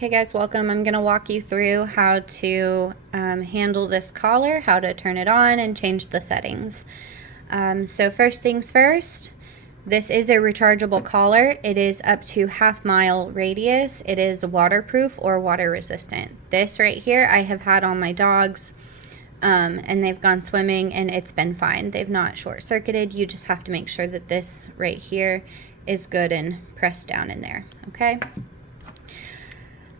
Hey guys, welcome. I'm going to walk you through how to handle this collar, how to turn it on and change the settings. So first things first, this is a rechargeable collar. It is up to half-mile radius. It is waterproof or water resistant. This right here I have had on my dogs and they've gone swimming and it's been fine. They've not short-circuited. You just have to make sure that this right here is good and pressed down in there, okay?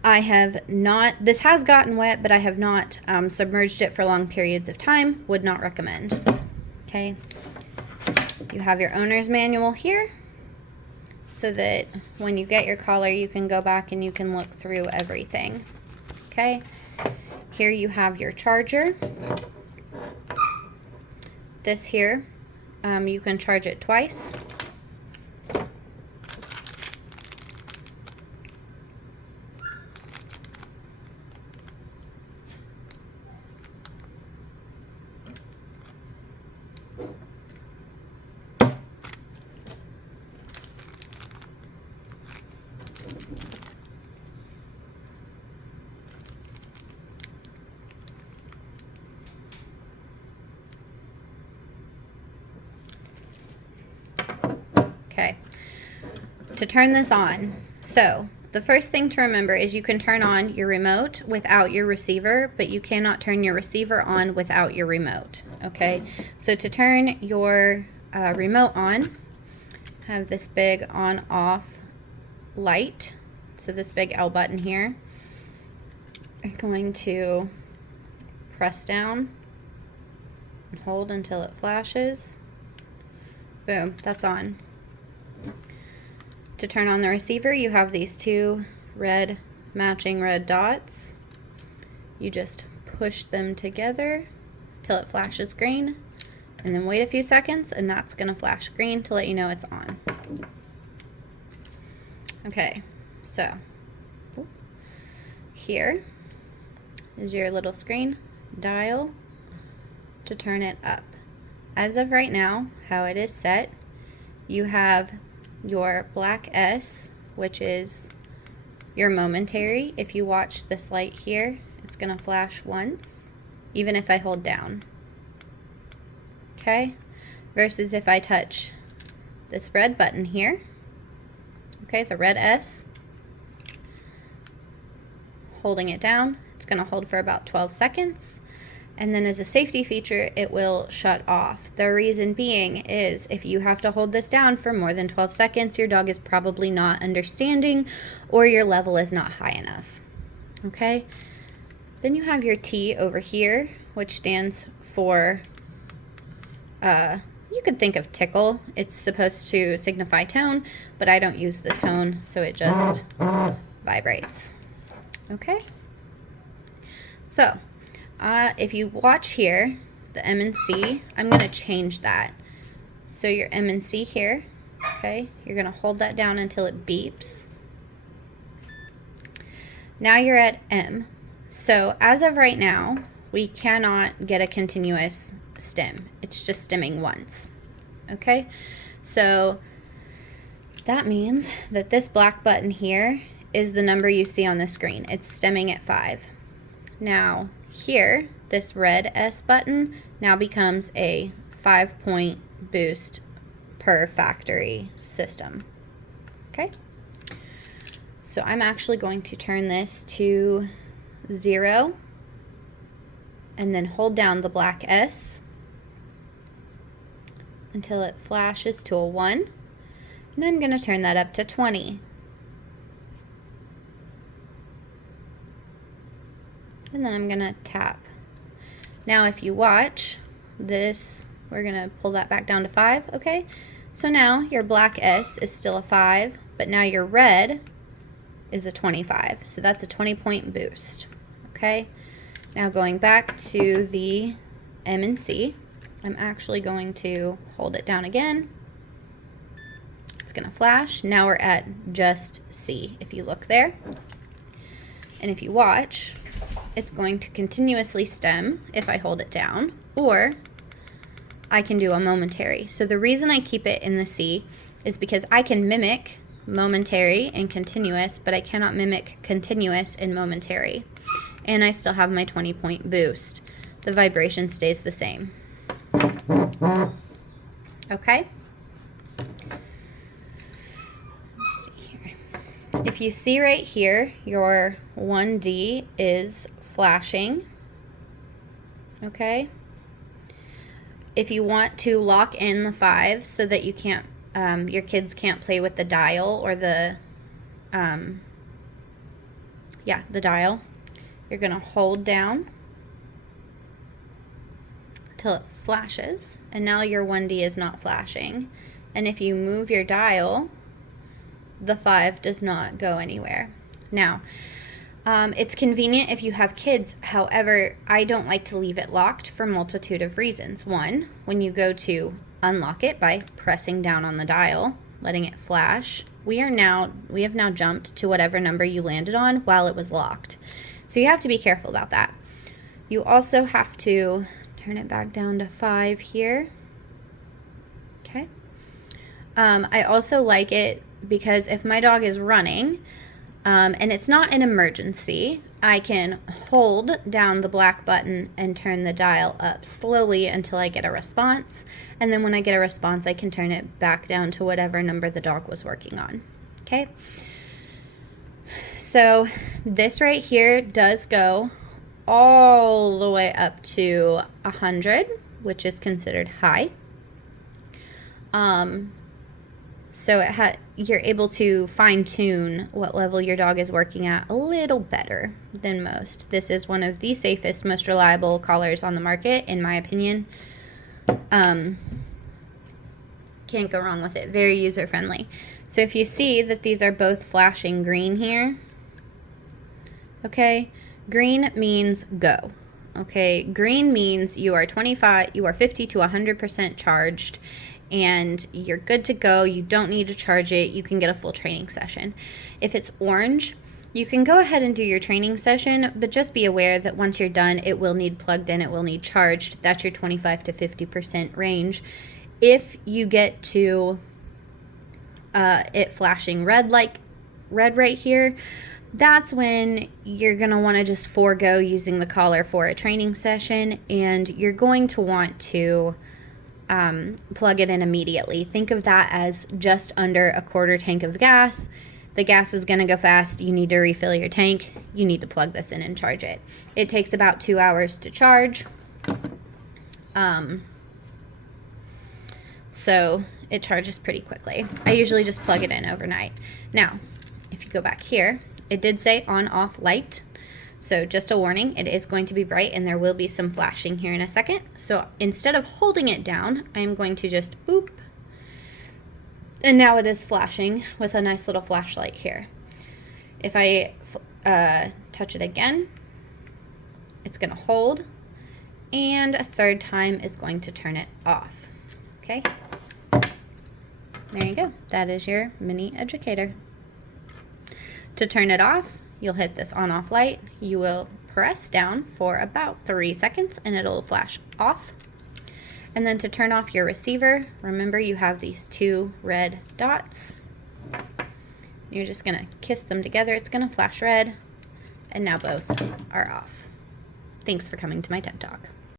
I have not, this has gotten wet, but I have not submerged it for long periods of time. Would not recommend. Okay. You have your owner's manual here so that when you get your collar, you can go back and you can look through everything. Okay. Here you have your charger. This here, you can charge it twice. Okay, to turn this on, so the first thing to remember is you can turn on your remote without your receiver, but you cannot turn your receiver on without your remote. Okay, so to turn your remote on, have this big on-off light, so this big L button here. I'm going to press down and hold until it flashes. Boom, that's on. To turn on the receiver, you have these two matching red dots. You just push them together till it flashes green, and then wait a few seconds, and that's gonna flash green to let you know it's on. Okay, so here is your little screen dial to turn it up. As of right now, how it is set, you have your black S, which is your momentary. If you watch this light here, it's gonna flash once, even if I hold down. Okay, versus if I touch this red button here, okay, the red S, holding it down, it's gonna hold for about 12 seconds. And then as a safety feature, it will shut off. The reason being is if you have to hold this down for more than 12 seconds, your dog is probably not understanding or your level is not high enough. Okay? Then you have your T over here, which stands for, you could think of tickle. It's supposed to signify tone, but I don't use the tone, so it just vibrates. Okay? So, if you watch here, the M and C, I'm going to change that. So your M and C here, okay, you're going to hold that down until it beeps. Now you're at M. So as of right now, we cannot get a continuous stim. It's just stimming once. Okay, so that means that this black button here is the number you see on the screen. It's stimming at 5. Now here, this red S button now becomes a 5-point boost per factory system. Okay, so I'm actually going to turn this to 0 and then hold down the black S until it flashes to a 1, and I'm going to turn that up to 20. And then I'm gonna tap. Now if you watch this, we're gonna pull that back down to 5, okay? So now your black S is still a 5, but now your red is a 25. So that's a 20-point boost, okay? Now going back to the M and C, I'm actually going to hold it down again. It's gonna flash. Now we're at just C, if you look there. And if you watch, it's going to continuously stem if I hold it down, or I can do a momentary. So the reason I keep it in the C is because I can mimic momentary and continuous, but I cannot mimic continuous and momentary. And I still have my 20-point boost. The vibration stays the same. Okay? Let's see here. If you see right here, your 1D is flashing. Okay? If you want to lock in the 5 so that you can't, your kids can't play with the dial or the dial, you're going to hold down till it flashes, and now your 1D is not flashing. And if you move your dial, the 5 does not go anywhere. Now, it's convenient if you have kids. However, I don't like to leave it locked for a multitude of reasons. One, when you go to unlock it by pressing down on the dial, letting it flash, we have now jumped to whatever number you landed on while it was locked. So you have to be careful about that. You also have to turn it back down to 5 here. Okay. I also like it because if my dog is running, and it's not an emergency, I can hold down the black button and turn the dial up slowly until I get a response. And then when I get a response, I can turn it back down to whatever number the dog was working on. Okay. So this right here does go all the way up to 100, which is considered high. So you're able to fine-tune what level your dog is working at a little better than most. This is one of the safest, most reliable collars on the market, in my opinion. Can't go wrong with it. Very user-friendly. So if you see that these are both flashing green here, okay, green means go. Okay, green means you are 50 to 100% charged, and you're good to go. You don't need to charge it. You can get a full training session. If it's orange, you can go ahead and do your training session, but just be aware that once you're done, it will need plugged in, it will need charged. That's your 25 to 50% range. If you get to it flashing red, like red right here, that's when you're going to want to just forego using the collar for a training session, and you're going to want to plug it in immediately. Think of that as just under a quarter tank of gas. The gas is going to go fast. You need to refill your tank. You need to plug this in and charge it. It takes about 2 hours to charge. So it charges pretty quickly. I usually just plug it in overnight. Now, if you go back here, it did say on-off light. So just a warning, it is going to be bright and there will be some flashing here in a second. So instead of holding it down, I'm going to just boop. And now it is flashing with a nice little flashlight here. If I touch it again, it's going to hold. And a third time is going to turn it off. Okay? There you go. That is your mini educator. To turn it off, you'll hit this on-off light. You will press down for about 3 seconds and it'll flash off. And then to turn off your receiver, remember you have these 2 red dots. You're just going to kiss them together. It's going to flash red, and now both are off. Thanks for coming to my TED Talk.